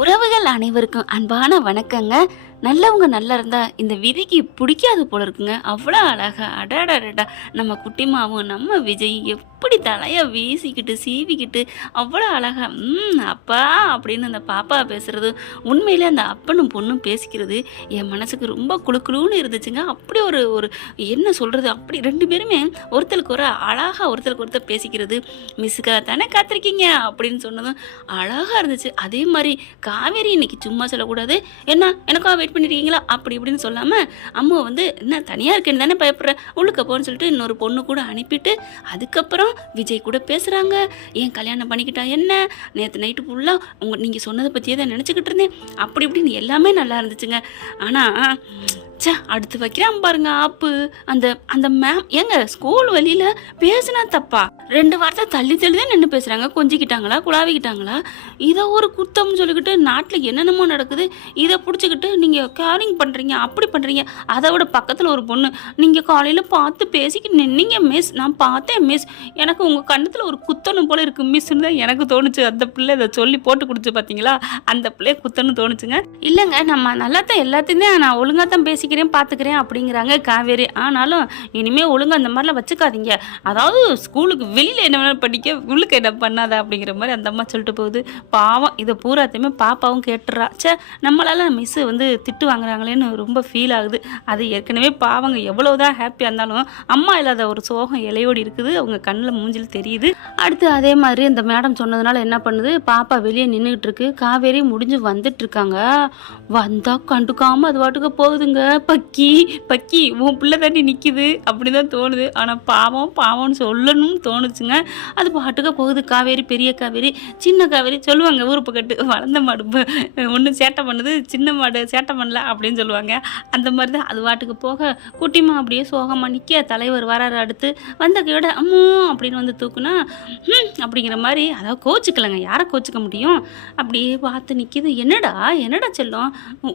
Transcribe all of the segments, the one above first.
உறவுகள் அனைவருக்கும் அன்பான வணக்கங்க. நல்லவங்க நல்லா இருந்தா இந்த விதிக்கு பிடிக்காது போல இருக்குங்க. அவ்வளோ அழகா அடாடா நம்ம குட்டிமாவும் நம்ம விஜய் எப்படி தலையை வீசிக்கிட்டு சீவிக்கிட்டு அவ்வளோ அழகா அப்பா அப்படின்னு அந்த பாப்பா பேசுறது, உண்மையிலே அந்த அப்பனும் பொண்ணும் பேசிக்கிறது என் மனசுக்கு ரொம்ப குழுக்குழுன்னு இருந்துச்சுங்க. அப்படி ஒரு ஒரு என்ன சொல்கிறது, அப்படி ரெண்டு பேருமே ஒருத்தருக்கு ஒரு அழகாக ஒருத்தருக்கு ஒருத்தர் பேசிக்கிறது. மிஸ்ஸுக்காக தானே காத்திருக்கீங்க அப்படின்னு சொன்னதும் அழகாக இருந்துச்சு. அதே மாதிரி காவேரி இன்னைக்கு சும்மா சொல்லக்கூடாது, என்ன எனக்கா வெயிட் பண்ணிருக்கீங்களா அப்படி இப்படின்னு சொல்லாமல் அம்மா வந்து என்ன தனியாக இருக்கேன்னு தானே பயப்படுற, உள்ளுக்க போன்னு சொல்லிட்டு இன்னொரு பொண்ணு கூட அனுப்பிட்டு அதுக்கப்புறம் விஜய் கூட பேசுகிறாங்க. ஏன் கல்யாணம் பண்ணிக்கிட்டா என்ன, நேற்று நைட்டு ஃபுல்லாக நீங்கள் சொன்னதை பற்றியே தான் நினச்சிக்கிட்டு இருந்தேன் அப்படி இப்படின்னு எல்லாமே நல்லா இருந்துச்சுங்க. ஆனால் அடுத்து வைக்கிறான் பாருங்க ஆப்பு. அந்த அந்த மேம் ஏங்க ஸ்கூல் வழியில் பேசினா தப்பா, ரெண்டு வார்த்தை தள்ளி தள்ளி தான் நின்று பேசுகிறாங்க. கொஞ்சிக்கிட்டாங்களா குழாவிக்கிட்டாங்களா, இதை ஒரு குத்தம்னு சொல்லிக்கிட்டு நாட்டில் என்னென்னமோ நடக்குது, இதை பிடிச்சிக்கிட்டு நீங்கள் கேரிங் பண்ணுறீங்க அப்படி பண்ணுறீங்க. அதை விட பக்கத்தில் ஒரு பொண்ணு, நீங்கள் காலையில் பார்த்து பேசிக்கிட்டு நின்னீங்க மிஸ், நான் பார்த்தேன் மிஸ், எனக்கு உங்கள் கண்ணத்தில் ஒரு குத்தணும் போல இருக்குது மிஸ்ன்னு தான் எனக்கு தோணுச்சு. அந்த பிள்ளை இதை சொல்லி போட்டு கொடுத்து பார்த்தீங்களா, அந்த பிள்ளைய குத்தணும் தோணுச்சுங்க. இல்லைங்க நம்ம நல்லா தான் எல்லாத்தையுமே நான் ஒழுங்காக தான் பேசிக்கிறேன் பார்த்துக்கிறேன் அப்படிங்கிறாங்க காவேரி. ஆனாலும் இனிமேல் ஒழுங்காக அந்த மாதிரிலாம் வச்சுக்காதீங்க, அதாவது ஸ்கூலுக்கு வெளியில் என்ன வேணாலும் படிக்க உள்ளுக்கு என்ன பண்ணாத அப்படிங்கிற மாதிரி அந்த அம்மா சொல்லிட்டு போகுது. பாவம் இதை பூராத்தையுமே பாப்பாவும் கேட்டுறா. நம்மளால மிஸ்ஸு வந்து திட்டு வாங்குறாங்களேன்னு ரொம்ப ஃபீல் ஆகுது. அது ஏற்கனவே பாவங்க எவ்வளோதான் ஹாப்பியாக இருந்தாலும் அம்மா இல்லாத ஒரு சோகம் இலையோடு இருக்குது, அவங்க கண்ணில் மூஞ்சில் தெரியுது. அடுத்து அதே மாதிரி இந்த மேடம் சொன்னதுனால என்ன பண்ணுது, பாப்பா வெளியே நின்றுக்கிட்டு இருக்கு, காவேரி முடிஞ்சு வந்துட்டு இருக்காங்க. வந்தால் கண்டுக்காமல் அது வாட்டுக்கு போகுதுங்க. பக்கி பக்கி உன் பிள்ளை தாண்டி நிற்கிது அப்படி தான் தோணுது. ஆனால் பாவம் பாவம்னு சொல்லணும்னு தோணுச்சுங்க. அது பாட்டுக்க போகுது. காவேரி பெரிய காவேரி சின்ன காவேரி சொல்லுவாங்க ஊர் பக்கத்து, வளர்ந்த மாடு ஒன்று சேட்டை பண்ணுது சின்ன மாடு சேட்டை பண்ணல அப்படின்னு சொல்லுவாங்க. அந்த மாதிரி தான் அது பாட்டுக்கு போக குட்டிமா அப்படியே சோகமாக நிற்க, தலைவர் வராரு அடுத்து வந்த கையோட அம்மோ அப்படின்னு வந்து தூக்குனா அப்படிங்கிற மாதிரி. அதாவது கோச்சிக்கலைங்க, யாரை கோச்சிக்க முடியும், அப்படியே பார்த்து நிற்கிது. என்னடா என்னடா செல்லம்,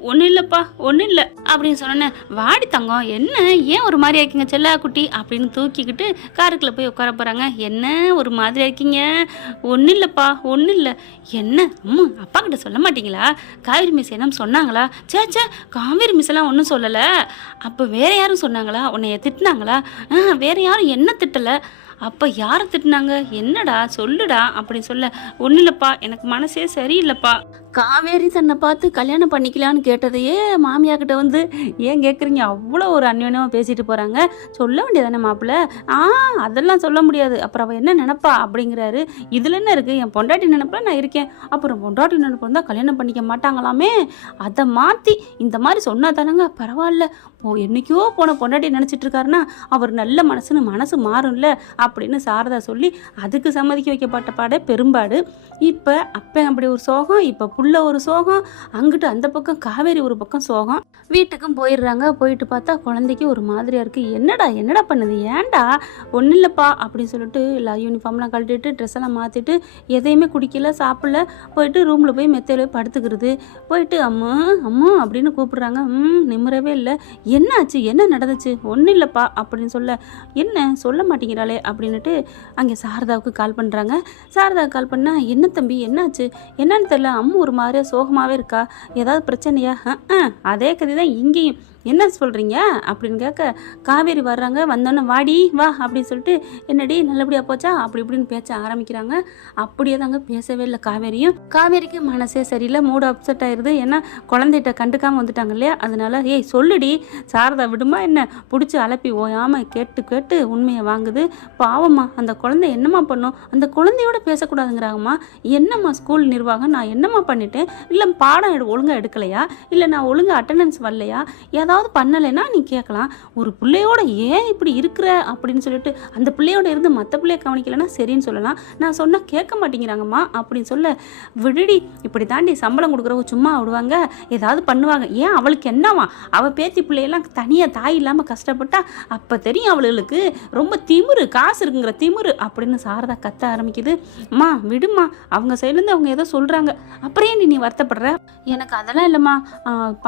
ஒன்றும் இல்லைப்பா ஒன்றும் இல்லை அப்படின்னு சொன்னேன். வாடி தங்கம் என்ன ஏன் ஒரு மாதிரி ஆக்கிங்க செல்லா குட்டி அப்படின்னு தூக்கிக்கிட்டு காருக்குள்ளே போய் உட்கார போகிறாங்க. என்ன ஒரு மாதிரி ஆக்கிங்க, ஒன்றும் இல்லைப்பா ஒன்றும் இல்லை. என்ன அப்பா கிட்ட சொல்ல மாட்டீங்களா, காவேரி மிஸ் என்ன சொன்னாங்களா? சே காவேரி மிஸ் எல்லாம் ஒன்றும் சொல்லலை. அப்போ வேற யாரும் சொன்னாங்களா, உன்னைய திட்டினாங்களா? வேற யாரும் என்ன திட்டலை. அப்போ யாரை திட்டினாங்க, என்னடா சொல்லுடா அப்படின்னு சொல்ல. ஒன்றும் இல்லைப்பா எனக்கு மனசே சரியில்லைப்பா. காவேரி தன்னை பார்த்து கல்யாணம் பண்ணிக்கலான்னு கேட்டதையே மாமியாக்கிட்ட வந்து ஏன் கேட்குறீங்க, அவ்வளோ ஒரு அந்யோன்யமாக பேசிட்டு போகிறாங்க. சொல்ல வேண்டியதானே மாப்பிள்ள. அதெல்லாம் சொல்ல முடியாது, அப்புறம் அவள் என்ன நினைப்பா அப்படிங்கிறாரு. இதில் என்ன இருக்குது, என் பொண்டாட்டி நினைப்பில் நான் இருக்கேன், அப்புறம் பொண்டாட்டி நினைப்பு இருந்தால் கல்யாணம் பண்ணிக்க மாட்டாங்களாமே, அதை மாற்றி இந்த மாதிரி சொன்னா தானங்க பரவாயில்ல. என்னைக்கோ போன பொண்டாட்டி நினச்சிட்டு இருக்காருன்னா அவர் நல்ல மனசுன்னு மனசு மாறும்ல அப்படின்னு சாரதா சொல்லி அதுக்கு சம்மதிக்க வைக்கப்பட்ட பாட பெரும்பாடு. இப்போ அப்போ அப்படி ஒரு சோகம், இப்போ புள்ள ஒரு சோகம், அங்கிட்டு அந்த பக்கம் காவேரி ஒரு பக்கம் சோகம். வீட்டுக்கும் போயிடுறாங்க. போயிட்டு பார்த்தா குழந்தைக்கு ஒரு மாதிரியாக இருக்குது. என்னடா பண்ணுது, ஏன்டா? ஒன்றும் இல்லைப்பா அப்படின்னு சொல்லிட்டு எல்லா யூனிஃபார்ம்லாம் கழட்டிட்டு ட்ரெஸ் எல்லாம் மாற்றிட்டு எதையுமே குடிக்கல சாப்பிடல, போயிட்டு ரூமில் போய் மெத்தையில போய் படுத்துக்கிறது. போயிட்டு அம்மா அம்மா அப்படின்னு கூப்பிடுறாங்க. நிம்மறவே இல்லை. என்னாச்சு, என்ன நடந்துச்சு? ஒன்றும் இல்லைப்பா அப்படின்னு சொல்ல, என்ன சொல்ல மாட்டேங்கிறாளே அப்படின்னுட்டு அங்கே சாரதாவுக்கு கால் பண்ணுறாங்க. சாரதாவுக்கு கால் பண்ணால், என்ன தம்பி என்னாச்சு, என்னன்னு தெரியல, அம்மா ஒரு மாதிரியா சோகமாகவே இருக்கா, ஏதாவது பிரச்சனையா? அதே கதை தான் இங்கேயும். என்ன சொல்கிறீங்க அப்படின்னு கேட்க காவேரி வர்றாங்க. வந்தோன்னே வாடி வா அப்படின்னு சொல்லிட்டு, என்னடி நல்லபடியாக போச்சா அப்படி இப்படின்னு பேச ஆரம்பிக்கிறாங்க. அப்படியே தாங்க பேசவே இல்லை காவேரியும். காவேரிக்கு மனசே சரியில்லை, மூடு அப்செட் ஆயிடுது. ஏன்னா குழந்தைகிட்ட கண்டுக்காமல் வந்துட்டாங்க இல்லையா, அதனால ஏய் சொல்லுடி சாரதா விடுமா என்ன, பிடிச்சி அலப்பி ஓயாமல் கேட்டு கேட்டு உண்மையை வாங்குது. பாவம்மா அந்த குழந்தை என்னம்மா பண்ணும், அந்த குழந்தையோட பேசக்கூடாதுங்கிறாங்கம்மா. என்னம்மா ஸ்கூல் நிர்வாகம், நான் என்னம்மா பண்ணிட்டேன், இல்லை பாடம் ஒழுங்காக எடுக்கலையா, இல்லை நான் ஒழுங்காக அட்டண்டன்ஸ் வரலையா, ஏதாவது பண்ணலைன்னா நீ கேட்கலாம். ஒரு பிள்ளையோட ஏன் இப்படி இருக்கிற அப்படின்னு சொல்லிட்டு அந்த பிள்ளையோட இருந்து மற்ற பிள்ளைய கவனிக்கலைன்னா சரின்னு சொல்லலாம். நான் சொன்னால் கேட்க மாட்டேங்கிறாங்கம்மா அப்படின்னு சொல்ல, விடுடி இப்படி தாண்டி சம்பளம் கொடுக்குறவங்க சும்மா விடுவாங்க, ஏதாவது பண்ணுவாங்க. ஏன் அவளுக்கு என்னவா, அவள் பேத்தி பிள்ளையெல்லாம் தனியாக தாய் இல்லாமல் கஷ்டப்பட்டா அப்போ தெரியும் அவளுக்கு ரொம்ப திமிரு, காசு இருக்குங்கிற திமிரு அப்படின்னு சாரதா கத்த ஆரம்பிக்குது. அம்மா விடுமா, அவங்க சைட்லேருந்து அவங்க ஏதோ சொல்கிறாங்க, அப்புறம் ஏன் நீ வருத்தப்படுற? எனக்கு அதெல்லாம் இல்லைம்மா,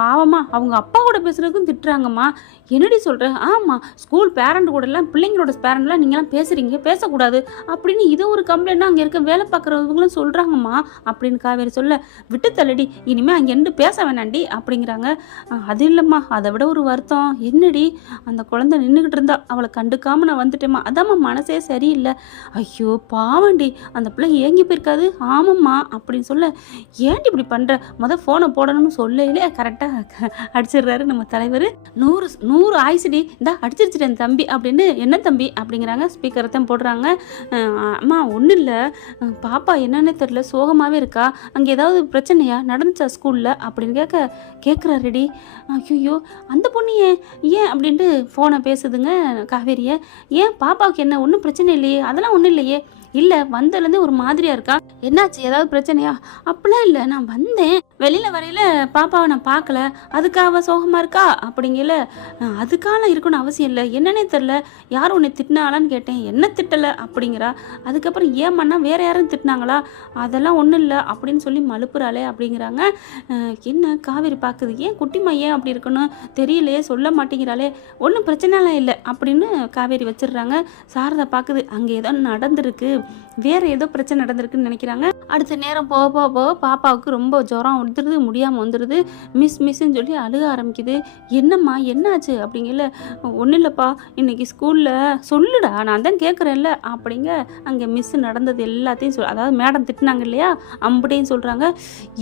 பாவம்மா அவங்க அப்பா கூட பேசுறது எல்லாத்துக்கும் திட்டுறாங்கம்மா. என்னடி சொல்கிற? ஆமாம், ஸ்கூல் பேரண்ட் கூடலாம் பிள்ளைங்களோட பேரண்ட்லாம் நீங்களாம் பேசுகிறீங்க, பேசக்கூடாது அப்படின்னு இதை ஒரு கம்ப்ளைண்ட்டாக அங்கே இருக்க வேலை பார்க்குறவங்களும் சொல்கிறாங்கம்மா அப்படின்னு காவேரி சொல்ல, விட்டு தள்ளுடி, இனிமேல் அங்கே இருந்து பேச வேணாண்டி அப்படிங்கிறாங்க. அது இல்லைம்மா, அதை விட ஒரு வருத்தம். என்னடி, அந்த குழந்தை நின்றுக்கிட்டு இருந்தா, அவளை கண்டுக்காமல் நான் வந்துட்டேம்மா, அதாம்மா மனசே சரியில்லை. ஐயோ பாவண்டி, அந்த பிள்ளை ஏங்கி போயிருக்காது. ஆமாம்மா அப்படின்னு சொல்ல, ஏன்டி இப்படி பண்ணுற, ஃபோனை போடணும்னு சொல்லையிலே கரெக்டாக அடிச்சிடுறாரு நம்ம தலைவர். 100 ஆயிசுடி, இந்தா அடிச்சிருச்சிட்டேன் தம்பி அப்படின்னு. என்ன தம்பி அப்படிங்கிறாங்க. ஸ்பீக்கரை தான் போடுறாங்க. அம்மா ஒன்றும் இல்லை, பாப்பா என்னன்னே தெரில, சோகமாகவே இருக்கா, அங்கே ஏதாவது பிரச்சனையா நடந்துச்சா ஸ்கூலில் அப்படின்னு கேட்குறாருடி. ஐயோ அந்த பொண்ணு ஏன் அப்படின்ட்டு ஃபோனை பேசுதுங்க காவேரியை. ஏன் பாப்பாவுக்கு என்ன, ஒன்றும் பிரச்சனை இல்லையே, அதெல்லாம் ஒன்றும் இல்லையே. இல்லை, வந்ததுலேருந்து ஒரு மாதிரியாக இருக்கா, என்னாச்சு, ஏதாவது பிரச்சனையா? அப்படிலாம் இல்லை, நான் வந்தேன், வெளியில் வரையில் பாப்பாவை நான் பார்க்கல, அதுக்காக அவள் சோகமாக இருக்கா அப்படிங்கல. அதுக்காக இருக்கணும்னு அவசியம் இல்லை, என்னன்னே தெரில, யாரும் உன்னை திட்டினாலான்னு கேட்டேன், என்ன திட்டலை அப்படிங்கிறா. அதுக்கப்புறம் ஏமாண்ணா வேறு யாரும் திட்டினாங்களா? அதெல்லாம் ஒன்றும் இல்லை அப்படின்னு சொல்லி மழுப்புறாளே அப்படிங்கிறாங்க. என்ன காவேரி பார்க்குது, ஏன் குட்டிமா ஏன் அப்படி இருக்கணும் தெரியலையே, சொல்ல மாட்டேங்கிறாளே. ஒன்றும் பிரச்சனைலாம் இல்லை அப்படின்னு காவேரி வச்சிடுறாங்க. சாரதா பார்க்குது, அங்கே ஏதோ நடந்திருக்கு, வேறு ஏதோ பிரச்சனை நடந்திருக்குன்னு நினைக்கிறாங்க. அடுத்த நேரம் போக போக போக பாப்பாவுக்கு ரொம்ப ஜுரம் வந்துடுது, முடியாமல் வந்துடுது, மிஸ்ன்னு சொல்லி அழுக ஆரம்பிக்குது. என்னம்மா என்னாச்சு அப்படிங்கல. ஒன்றும் இல்லைப்பா, இன்னைக்கு ஸ்கூலில் சொல்லுடா, நான் தான் கேட்குறேன்ல அப்படிங்க. அங்கே மிஸ் நடந்தது எல்லாத்தையும் அதாவது மேடம் திட்டினாங்க இல்லையா, அப்படின்னு சொல்கிறாங்க.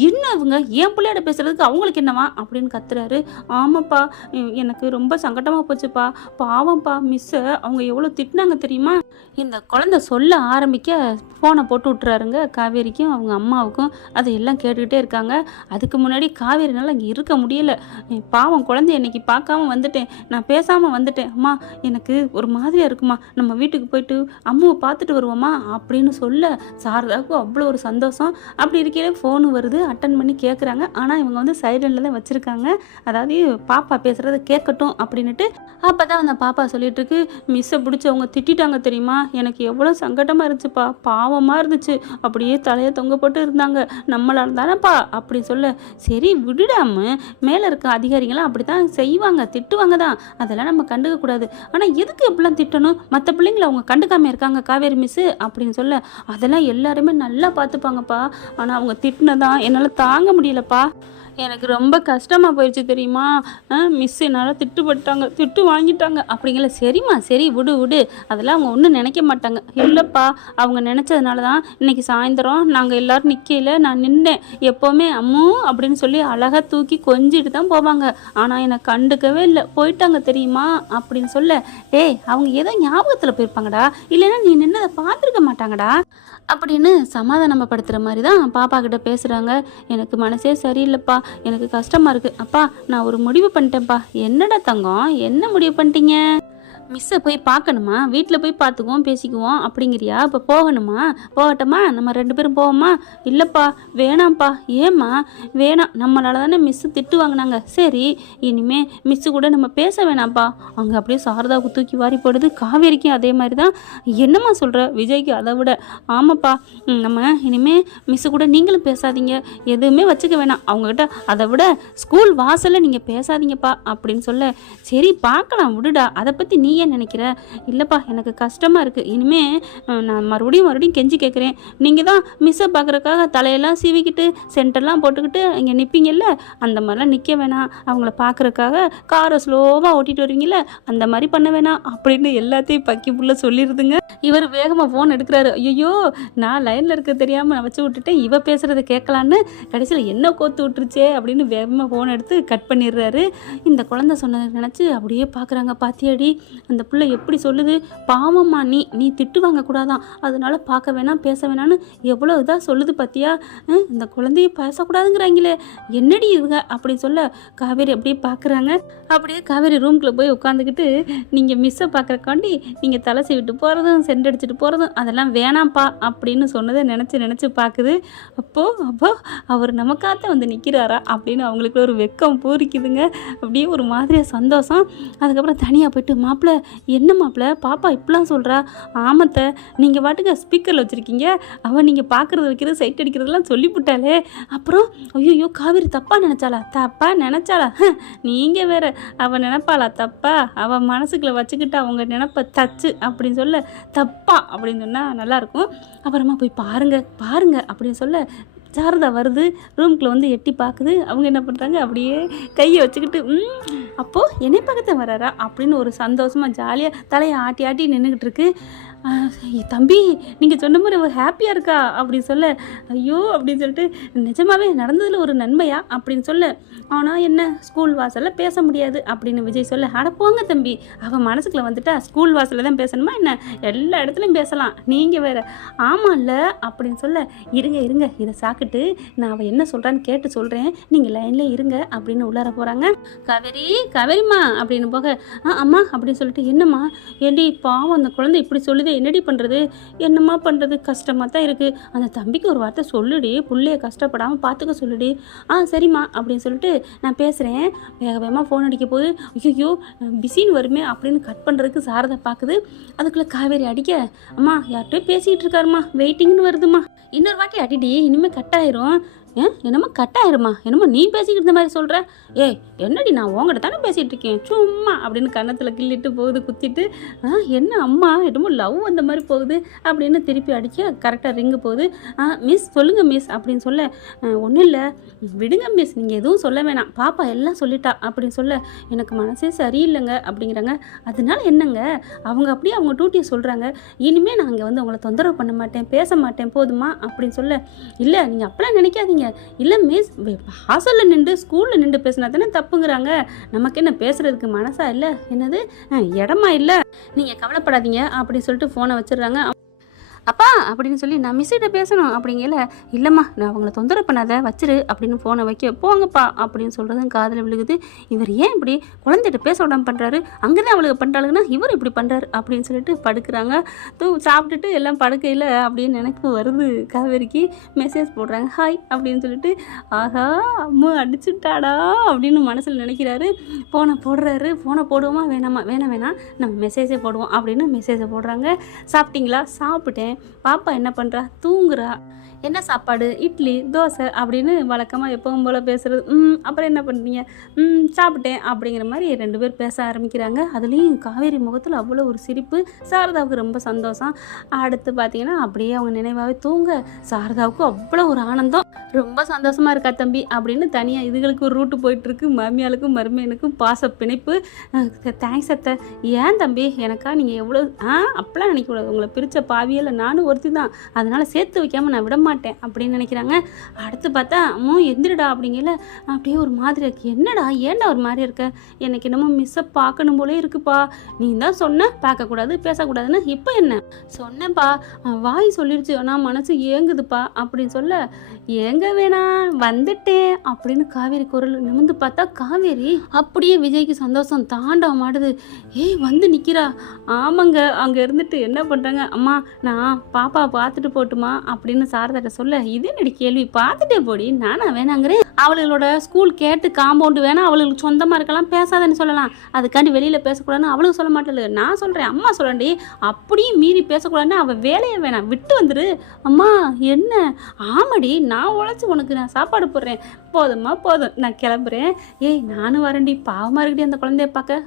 என்ன இவங்க என் பிள்ளையோட பேசுகிறதுக்கு அவங்களுக்கு என்னவா அப்படின்னு கத்துறாரு. ஆமாப்பா, எனக்கு ரொம்ப சங்கடமாக போச்சுப்பா, பாவம்ப்பா, மிஸ்ஸை அவங்க எவ்வளோ திட்டினாங்க தெரியுமா. இந்த குழந்தை சொல்ல ஆரம்பிக்க ஃபோனை போட்டு விட்டுறாருங்க காவேரிக்கும் அவங்க அம்மாவுக்கும். அதையெல்லாம் கேட்டுக்கிட்டே இருக்காங்க. அதுக்கு முன்னாடி காவேரினால அங்கே இருக்க முடியலை. பாவம் குழந்தைய இன்னைக்கு பார்க்காம வந்துட்டேன், நான் பேசாமல் வந்துட்டேன், அம்மா எனக்கு ஒரு மாதிரியாக இருக்குமா, நம்ம வீட்டுக்கு போயிட்டு அம்மாவை பார்த்துட்டு வருவோம்மா அப்படின்னு சொல்ல சாரதாவுக்கும் அவ்வளோ ஒரு சந்தோஷம். அப்படி இருக்கையில ஃபோனு வருது, அட்டன் பண்ணி கேட்குறாங்க. ஆனால் இவங்க வந்து சைலண்டில் தான் வச்சுருக்காங்க, அதாவது பாப்பா பேசுகிறத கேட்கட்டும் அப்படின்ட்டு. அப்போ தான் அந்த பாப்பா சொல்லிட்டு இருக்கு, மிஸ்ஸை பிடிச்சி அவங்க திட்டாங்க தெரியுமா, எனக்கு எவ்வளோ சங்கடமாக இருந்துச்சுப்பா, பாவமாக இருந்துச்சு, அப்படியே தலையை தொங்க போட்டு இருந்தாங்க, நம்மளால் தானேப்பா அப்படின்னு சொல்ல. சரி விடுடாம, மேலே இருக்க அதிகாரிகளாம் அப்படி தான் செய்வாங்க, திட்டுவாங்க தான், அதெல்லாம் நம்ம கண்டுக்க கூடாது. ஆனால் எதுக்கு எப்படிலாம் திட்டணும், மற்ற பிள்ளைங்களை அவங்க கண்டுக்காமல் இருக்காங்க காவேரி மிஸ்ஸு அப்படின்னு சொல்ல. அதெல்லாம் எல்லாருமே நல்லா பார்த்துப்பாங்கப்பா, ஆனால் அவங்க திட்டினதான் என்னால் தாங்க முடியலப்பா, எனக்கு ரொம்ப கஷ்டமாக போயிடுச்சு தெரியுமா, மிஸ் என்னால் திட்டு வாங்கிட்டாங்க அப்படிங்கல. சரிம்மா சரி விடு, அதெல்லாம் அவங்க ஒன்றும் நினைக்க மாட்டாங்க. இல்லைப்பா, அவங்க நினச்சதுனால தான் இன்னைக்கு சாயந்தரம் நாங்கள் எல்லோரும் நிற்கையில் நான் நின்றேன். எப்போவுமே அம்மு அப்படின்னு சொல்லி அழகாக தூக்கி கொஞ்சிட்டு தான் போவாங்க, ஆனால் என்னை கண்டுக்கவே இல்லை, போயிட்டாங்க தெரியுமா அப்படின்னு சொல்ல. டேய், அவங்க ஏதோ ஞாபகத்தில் போயிருப்பாங்கடா, இல்லைன்னா நீ நின்னதை பார்த்துருக்க மாட்டாங்கடா அப்படின்னு சமாதானப்படுத்துகிற மாதிரி தான் பாப்பா கிட்ட பேசுகிறாங்க. எனக்கு மனசே சரியில்லைப்பா, எனக்கு கஷ்டமாக இருக்குது. அப்பா, நான் ஒரு முடிவு பண்ணிட்டேன்ப்பா. என்னடா தங்கம், என்ன முடிவு பண்ணிட்டீங்க? மிஸ்ஸை போய் பார்க்கணுமா, வீட்டில் போய் பார்த்துக்குவோம் பேசிக்குவோம் அப்படிங்கிறியா, இப்போ போகணுமா, போகட்டமா, நம்ம 2 பேரும் போவோமா? இல்லைப்பா வேணாம்ப்பா. ஏம்மா வேணாம், நம்மளால தானே மிஸ்ஸு திட்டு வாங்கினாங்க, சரி இனிமே மிஸ்ஸு கூட நம்ம பேச வேணாம்ப்பா. அங்கே அப்படியே சாரதாவுக்கு தூக்கி வாரி போடுது, காவேரிக்கும் அதே மாதிரி தான். என்னம்மா சொல்கிற, விஜய்க்கு அதை விட. ஆமாப்பா, நம்ம இனிமே மிஸ்ஸு கூட நீங்களும் பேசாதீங்க, எதுவுமே வச்சுக்க வேணாம் அவங்ககிட்ட, அதை விட ஸ்கூல் வாசலில் நீங்கள் பேசாதீங்கப்பா அப்படின்னு சொல்ல. சரி பார்க்கலாம் விடுடா, அதை பற்றி நீ ஏன் நினைக்கிற? இல்லைப்பா, எனக்கு கஷ்டமாக இருக்குது, இனிமே நான் மறுபடியும் கெஞ்சி கேட்குறேன், நீங்கள் தான் மிஸ்ஸை பார்க்குறக்காக தலையெல்லாம் சீவிக்கிட்டு சென்டர்லாம் போட்டுக்கிட்டு இங்கே நிற்பீங்கல்ல, அந்த மாதிரிலாம் நிற்க வேணாம், அவங்கள பார்க்குறக்காக காரை ஸ்லோவாக ஓட்டிகிட்டு வருவீங்கல்ல, அந்த மாதிரி பண்ண வேணாம் அப்படின்னு எல்லாத்தையும் பக்கி புள்ள சொல்லிடுதுங்க. இவர் வேகமாக ஃபோன் எடுக்கிறாரு. ஐயோ, நான் லைனில் இருக்க தெரியாமல் நான் வச்சு விட்டுட்டேன், இவ பேசுகிறத கேட்கலான்னு கடைசியில் என்ன கோத்து விட்டுருச்சே அப்படின்னு வேகமாக ஃபோன் எடுத்து கட் பண்ணிடுறாரு. இந்த குழந்தை சொன்னதை நினச்சி அப்படியே பார்க்குறாங்க. பாத்தியாடி, அந்த பிள்ளை எப்படி சொல்லுது, பாவம்மா, நீ திட்டு வாங்கக்கூடாதான், அதனால பார்க்க வேணாம் பேச வேணான்னு எவ்வளோ இதாக சொல்லுது பார்த்தியா, இந்த குழந்தைய பேசக்கூடாதுங்கிறாங்களே, என்னடி இதுங்க அப்படின்னு சொல்ல. காவேரி அப்படியே பார்க்குறாங்க. அப்படியே காவேரி ரூம்குள்ளே போய் உட்காந்துக்கிட்டு, நீங்கள் மிஸ்ஸை பார்க்குறக்காண்டி நீங்கள் தலை சீவிட்டு போகிறதும் சென்டடிச்சிட்டு போகிறதும் அதெல்லாம் வேணாம்ப்பா அப்படின்னு சொன்னதை நினச்சி பார்க்குது. அப்போ அவர் நமக்காக வந்து நிற்கிறாரா அப்படின்னு அவங்களுக்கு ஒரு வெக்கம் பூரிக்குதுங்க. அப்படியே ஒரு மாதிரியாக சந்தோஷம். அதுக்கப்புறம் தனியாக போயிட்டு, மாப்பிள்ள என்ன மாப்பிள்ள பாப்பா இப்படிலாம் சொல்கிறா? ஆமத்தை, நீங்கள் பாட்டுக்கு ஸ்பீக்கரில் வச்சுருக்கீங்க, அவள் நீங்கள் பார்க்குறது வைக்கிறது சைட் அடிக்கிறதுலாம் சொல்லிவிட்டாலே. அப்புறம் ஐயோ காவேரி தப்பாக நினச்சாளா? நீங்கள் வேற, அவள் நினைப்பாளா தப்பா? அவள் மனசுக்குள்ளே வச்சுக்கிட்டு அவங்க நினைப்ப தச்சு அப்படின்னு சொல்ல, தப்பா அப்படின்னு சொன்னால் நல்லாயிருக்கும். அப்புறமா போய் பாருங்க அப்படின்னு சொல்ல சாரதா வருது, ரூம்குள்ளே வந்து எட்டி பார்க்குது. அவங்க என்ன பண்ணுறாங்க, அப்படியே கையை வச்சுக்கிட்டு அப்போது என்னை பக்கத்தில் வராரா அப்படின்னு ஒரு சந்தோஷமாக ஜாலியாக தலையை ஆட்டி ஆட்டி நின்றுக்கிட்டு இருக்கு. தம்பி நீங்கள் சொன்ன மாதிரி அவள் ஹாப்பியாக இருக்கா அப்படின்னு சொல்ல, ஐயோ அப்படின்னு சொல்லிட்டு நிஜமாவே நடந்ததில் ஒரு நன்மையா அப்படின்னு சொல்ல, ஆனால் என்ன ஸ்கூல் வாசலில் பேச முடியாது அப்படின்னு விஜய் சொல்ல, அடப்போங்க தம்பி, அவள் மனசுக்குள்ளே வந்துட்டா ஸ்கூல் வாசலில் தான் பேசணுமா என்ன? எல்லா இடத்துலையும் பேசலாம், நீங்கள் வேறு. ஆமாம்ல அப்படின்னு சொல்ல, இருங்க இதை சாக்கிட்டு நான் அவள் என்ன சொல்கிறான்னு கேட்டு சொல்கிறேன், நீங்கள் லைன்லேயே இருங்க அப்படின்னு உள்ளார போகிறாங்க. காவேரிம்மா அப்படின்னு போக, அம்மா அப்படின்னு சொல்லிட்டு, என்னம்மா ஏண்டி பாவம் அந்த குழந்தை இப்படி சொல்லுது, என்னடி பண்ணுறது, என்னம்மா பண்ணுறது, கஷ்டமாக தான் இருக்குது, அந்த தம்பிக்கு ஒரு வார்த்தை சொல்லுடி, பிள்ளைய கஷ்டப்படாமல் பார்த்துக்க சொல்லுடி. சரிம்மா அப்படின்னு சொல்லிட்டு நான் பேசுகிறேன். வேகமாக ஃபோன் அடிக்க போது, ஐயோ பிஸின்னு வருமே அப்படின்னு கட் பண்ணுறதுக்கு சாரதா பார்க்குது. அதுக்குள்ளே காவேரி அடிக்க, அம்மா யார்கிட்டயோ பேசிகிட்டு இருக்காருமா, வெயிட்டிங்னு வருதுமா, இன்னொரு வாட்டி அடிடி, இனிமேல் கட் ஆயிரும். என்னம்மா கட் ஆயிருமா, என்னமோ நீ பேசிக்கிட்டு இருந்த மாதிரி சொல்கிற, என்னடி நான் உங்கள்கிட்ட தானே பேசிகிட்டு இருக்கேன் சும்மா அப்படின்னு கன்னத்தில் கிள்ளிட்டு போகுது குத்திட்டு. என்ன அம்மா என்னமோ லவ் அந்த மாதிரி போகுது அப்படின்னு திருப்பி அடிக்க கரெக்டாக ரிங்கு போகுது. மிஸ் சொல்லுங்கள் மிஸ் அப்படின்னு சொல்ல, ஒன்றும் இல்லை விடுங்க மிஸ், நீங்கள் எதுவும் சொல்ல வேணாம், பாப்பா எல்லாம் சொல்லிட்டா அப்படின்னு சொல்ல, எனக்கு மனசே சரியில்லைங்க அப்படிங்கிறாங்க. அதனால என்னங்க, அவங்க அப்படியே அவங்க டியூட்டியை சொல்கிறாங்க, இனிமேல் நான் அங்கே வந்து உங்களை தொந்தரவு பண்ண மாட்டேன், பேச மாட்டேன் போதுமா அப்படின்னு சொல்ல, இல்லை நீங்கள் அப்பெல்லாம் நினைக்காதீங்க, இல்லை மிஸ் ஹாஸ்டலில் நின்று ஸ்கூலில் நின்று பேசினா தானே தப்புங்கிறாங்க, நமக்கு என்ன பேசுறதுக்கு மனசா இல்லை, என்னது இடமா இல்லை, நீங்கள் கவலைப்படாதீங்க அப்படின்னு சொல்லிட்டு ஃபோனை வச்சிடுறாங்க. அப்பா அப்படின்னு சொல்லி, நான் மிஸ்ஸிட்ட பேசணும் அப்படிங்கல, இல்லைம்மா நான் அவங்கள தொந்தரவு பண்ணாத வச்சிரு அப்படின்னு ஃபோனை வைக்க, போங்கப்பா அப்படின்னு சொல்கிறதும் காதில் விழுகுது. இவர் ஏன் இப்படி குழந்தைகிட்ட பேச விடாமல் பண்ணுறாரு, அங்கே தான் அவளுக்கு பண்ணுறாளுங்கன்னா இவர் இப்படி பண்ணுறாரு அப்படின்னு சொல்லிட்டு படுக்கிறாங்க. சாப்பிட்டுட்டு எல்லாம் படுக்கையில் அப்படின்னு நினைப்பு வருது. காவேரிக்கு மெசேஜ் போடுறாங்க, ஹாய் அப்படின்னு சொல்லிட்டு, ஆஹா அம்மா அடிச்சுட்டாடா அப்படின்னு மனசில் நினைக்கிறாரு. ஃபோனை போடுறாரு. ஃபோனை போடுவோமா வேணாம் நம்ம மெசேஜே போடுவோம் அப்படின்னு மெசேஜை போடுறாங்க. சாப்பிட்டீங்களா? சாப்பிட்டேன். பாப்பா என்ன பண்ணுறா? தூங்குறா. என்ன சாப்பாடு? இட்லி தோசை அப்படின்னு வழக்கமாக எப்பவும் போல் பேசுகிறது. அப்புறம் என்ன பண்ணுறீங்க? சாப்பிட்டேன் அப்படிங்கிற மாதிரி ரெண்டு பேர் பேச ஆரம்பிக்கிறாங்க. அதுலேயும் காவேரி முகத்தில் அவ்வளோ ஒரு சிரிப்பு. சாரதாவுக்கு ரொம்ப சந்தோஷம். அடுத்து பார்த்தீங்கன்னா அப்படியே அவங்க நினைவாகவே தூங்க, சாரதாவுக்கு அவ்வளோ ஒரு ஆனந்தம். ரொம்ப சந்தோஷமாக இருக்கா தம்பி அப்படின்னு தனியாக இதுகளுக்கு ஒரு ரூட்டு போயிட்டுருக்கு. மாமியாளுக்கும் மருமையனுக்கும் பாச பிணைப்பு. தேங்க்ஸ் அத்தை. ஏன் தம்பி எனக்கா நீங்கள் எவ்வளோ அப்பெல்லாம் நினைக்கக்கூடாது, உங்களை பிரித்த பாவியில் நானும் ஒருத்தி தான், அதனால் சேர்த்து வைக்காமல் நான் விட மாட்டேன் அப்படின்னு நினைக்கிறாங்க. அடுத்து பார்த்தா எந்திரடா அப்படிங்கல, அப்படியே ஒரு மாதிரி இருக்கு. என்னடா ஏன்டா ஒரு மாதிரி இருக்க, எனக்கு என்னமோ மிஸ்ஸை பார்க்கணும் போலே இருக்குப்பா, நீ தான் சொன்ன பார்க்கக்கூடாது பேசக்கூடாதுன்னு, இப்போ என்ன சொன்னப்பா, வாய் சொல்லிருச்சு ஆனால் மனசு ஏங்குதுப்பா அப்படின்னு சொல்ல, ஏங்க வேணாம் வந்துட்டேன் அப்படின்னு காவேரி குரல். நிமிந்து பார்த்தா காவேரி. அப்படியே விஜய்க்கு சந்தோஷம் தாண்டவம் ஆடுது. வந்து நிற்கிறா. ஆமாங்க அங்கே இருந்துட்டு என்ன பண்ணுறாங்க, அம்மா நான் பாப்பா பார்த்துட்டு போட்டுமா அப்படின்னு சாரதாட்ட சொல்ல, இது என்னடி கேள்வி, பார்த்துட்டே போடி, நானா வேணாங்கிறேன், அவளுகளோட ஸ்கூல் கேட்டு காம்பவுண்டு வேணா அவளுக்கு சொந்தமாக இருக்கலாம், பேசாதன்னு சொல்லலாம், அதுக்காண்டி வெளியில் பேசக்கூடாதுன்னு அவளுக்கு சொல்ல மாட்டேன், நான் சொல்கிறேன் அம்மா சொல்கிறேன்டி, அப்படியும் மீறி பேசக்கூடாதுன்னு அவள் வேலையை வேணாம் விட்டு வந்துரு. அம்மா என்ன? ஆமாடி நான் உழைச்சி உனக்கு நான் சாப்பாடு போடுறேன், போதும்மா போதும் நான் கிளம்புறேன். நானும் வரேன்டி, பாவமாக இருக்குடி அந்த குழந்தைய பார்க்க,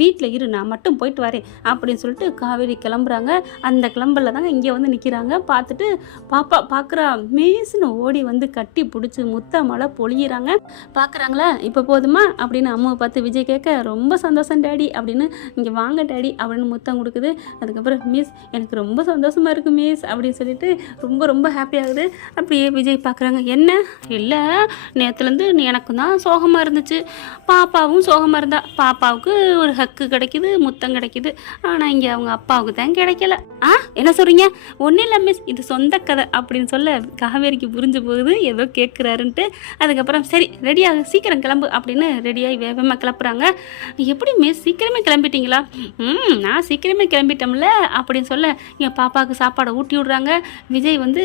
வீட்டில் இரு நான் மட்டும் போயிட்டு வரேன் அப்படின்னு சொல்லிட்டு காவேரி கிளம்புறாங்க. அந்த கிளம்பல தாங்க இங்கே வந்து நிற்கிறாங்க. பார்த்துட்டு பாப்பா பார்க்குறா, மேசுன்னு ஓடி வந்து கட்டி பிடிச்சி முத்த மழை பொழியிறாங்க. பார்க்குறாங்களா, இப்போ போதுமா அப்படின்னு அம்மாவை பார்த்து விஜய் கேட்க, ரொம்ப சந்தோஷம் டேடி அப்படின்னு, இங்கே வாங்க டேடி அப்படின்னு முத்தம் கொடுக்குது. அதுக்கப்புறம் மிஸ் எனக்கு ரொம்ப சந்தோஷமாக இருக்குது மிஸ் அப்படின்னு சொல்லிட்டு ரொம்ப ரொம்ப ஹாப்பியாகுது. அப்படியே விஜய் பார்க்குறாங்க. என்ன இல்லை நேற்றுலேருந்து எனக்கு தான் சோகமாக இருந்துச்சு, பாப்பாவும் சோகமாக இருந்தா, பாப்பாவுக்கு ஒரு ஹக்கு கிடைக்குது முத்தம் கிடைக்குது, ஆனால் இங்கே அவங்க அப்பாவுக்கு தான் கிடைக்கல. என்ன சொல்கிறீங்க? ஒன்றும் இல்லை மிஸ் இது சொந்த கதை அப்படின்னு சொல்ல காவேரிக்கு புரிஞ்சு போகுது ஏதோ கேட்குறாருன்ட்டு. அதுக்கப்புறம் சரி ரெடியாக சீக்கிரம் கிளம்பு அப்படின்னு ரெடியாகி வேகமாக கிளப்புறாங்க. எப்படி மிஸ் சீக்கிரமே கிளம்பிட்டீங்களா? நான் சீக்கிரமே கிளம்பிட்டோம்ல அப்படின்னு சொல்ல என் பாப்பாவுக்கு சாப்பாடை ஊட்டி விட்றாங்க. விஜய் வந்து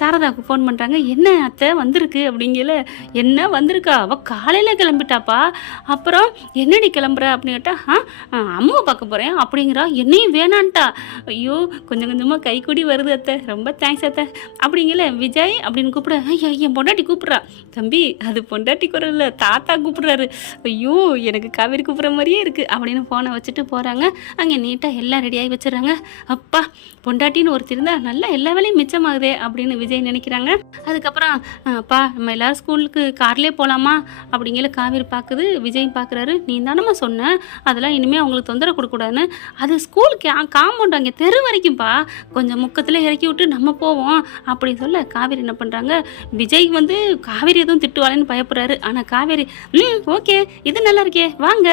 சாரதாவுக்கு ஃபோன் பண்ணுறாங்க. என்ன அத்தை வந்திருக்கு அப்படிங்கல. என்ன வந்திருக்கா? அவள் காலையில் கிளம்பிட்டாப்பா. அப்புறம் என்னடி கிளம்புற அப்படின்னு கேட்டால் அம்மாவை பார்க்க போகிறேன் அப்படிங்கிறா. என்னையும் வேணான்ட்டா. ஐயோ கொஞ்சம் கொஞ்சமாக கைக்கூடி வருது அத்தை, ரொம்ப தேங்க்ஸ் அத்தை அப்படிங்கல. விஜய் அப்படின்னு கூப்பிட என் பொண்டாட்டி கூப்பிட்றா. தம்பி அது பொண்டாட்டி குரல்ல தாத்தா கூப்பிட்றாரு. ஐயோ எனக்கு காவேரி கூப்பிட்ற மாதிரியே இருக்குது அப்படின்னு ஃபோனை வச்சுட்டு போகிறாங்க. அங்கே நீட்டாக எல்லாம் ரெடியாகி வச்சிடறாங்க. அப்பா பொண்டாட்டின்னு ஒருத்தர் இருந்தால் நல்லா எல்லா வேலையும் மிச்சமாகுதே அப்படின்னு விஜய் நினைக்கிறாங்க. அதுக்கப்புறம் அப்பா நம்ம எல்லோரும் ஸ்கூலுக்கு கார்லேயே போகலாமா அப்படிங்கிற காவேரி பார்க்குது. விஜயும் பார்க்குறாரு. நீ தானம்மா சொன்ன அதெல்லாம் இனிமேல் அவங்களுக்கு தொந்தரவு கொடுக்கக்கூடாதுன்னு. அது ஸ்கூல் காம்பவுண்ட் அங்கே தெரு வரைக்கும்ப்பா, கொஞ்சம் முக்கத்தில் இறக்கி விட்டு நம்ம போவோம் அப்படின்னு சொல்ல காவேரி என்ன பண்ணுறாங்க. விஜய் வந்து காவேரி எதுவும் திட்டுவாளேன்னு பயப்படுறாரு. ஆனால் காவேரி ஓகே இது நல்லா இருக்கே வாங்க.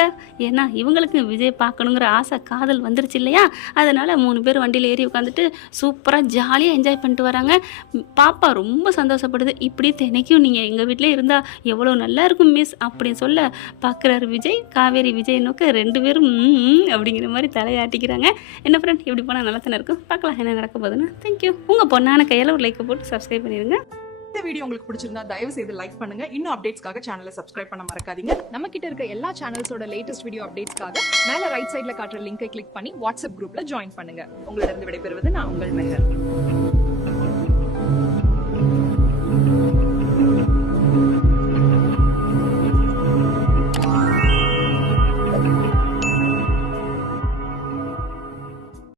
ஏன்னா இவங்களுக்கு விஜய் பார்க்கணுங்கிற ஆசை காதல் வந்துருச்சு இல்லையா. அதனால் 3 பேர் வண்டியில் ஏறி உட்காந்துட்டு சூப்பராக ஜாலியாக என்ஜாய் பண்ணிட்டு வராங்க. பாப்பா ரொம்ப சந்தோஷப்படுது. இப்படி தினைக்கும் நீங்கள் எங்கள் வீட்டிலே இருந்தால் எவ்வளோ நல்லா இருக்கும் மிஸ் அப்படின்னு சொல்ல பார்க்குறாரு விஜய். காவேரி விஜய் நோக்க 2 பேரும் அப்படிங்கிற மாதிரி தலையாட்டிக்கிறாங்க. என்ன ஃப்ரெண்ட் இப்படி போனால் நல்லா தானே இருக்கும். பார்க்கலாம் என்ன நடக்க போகுதுன்னு. தேங்க்யூ. உங்கள் பொண்ணான கையில் ஒரு லைக்கை போட்டு சப்ஸ்கிரைப் பண்ணிடுங்க. இந்த வீடியோ உங்களுக்கு பிடிச்சிருந்தா தயவு செய்து லைக் பண்ணுங்க. இன்னும் அப்டேட்ஸ்க்காக சேனலை சப்ஸ்கிரைப் பண்ண மறக்காதீங்க. நம்ம கிட்ட இருக்க எல்லா சேனல்ஸோட லேட்டஸ்ட் வீடியோ அப்டேட்ஸ்க்காக மேல ரைட் சைடுல காட்டுற லிங்கை கிளிக் பண்ணி வாட்ஸ்அப் குரூப்ல ஜாயின் பண்ணுங்க. உங்களிடம் விடைபெறுவது நான் உங்கள் மெஹர்.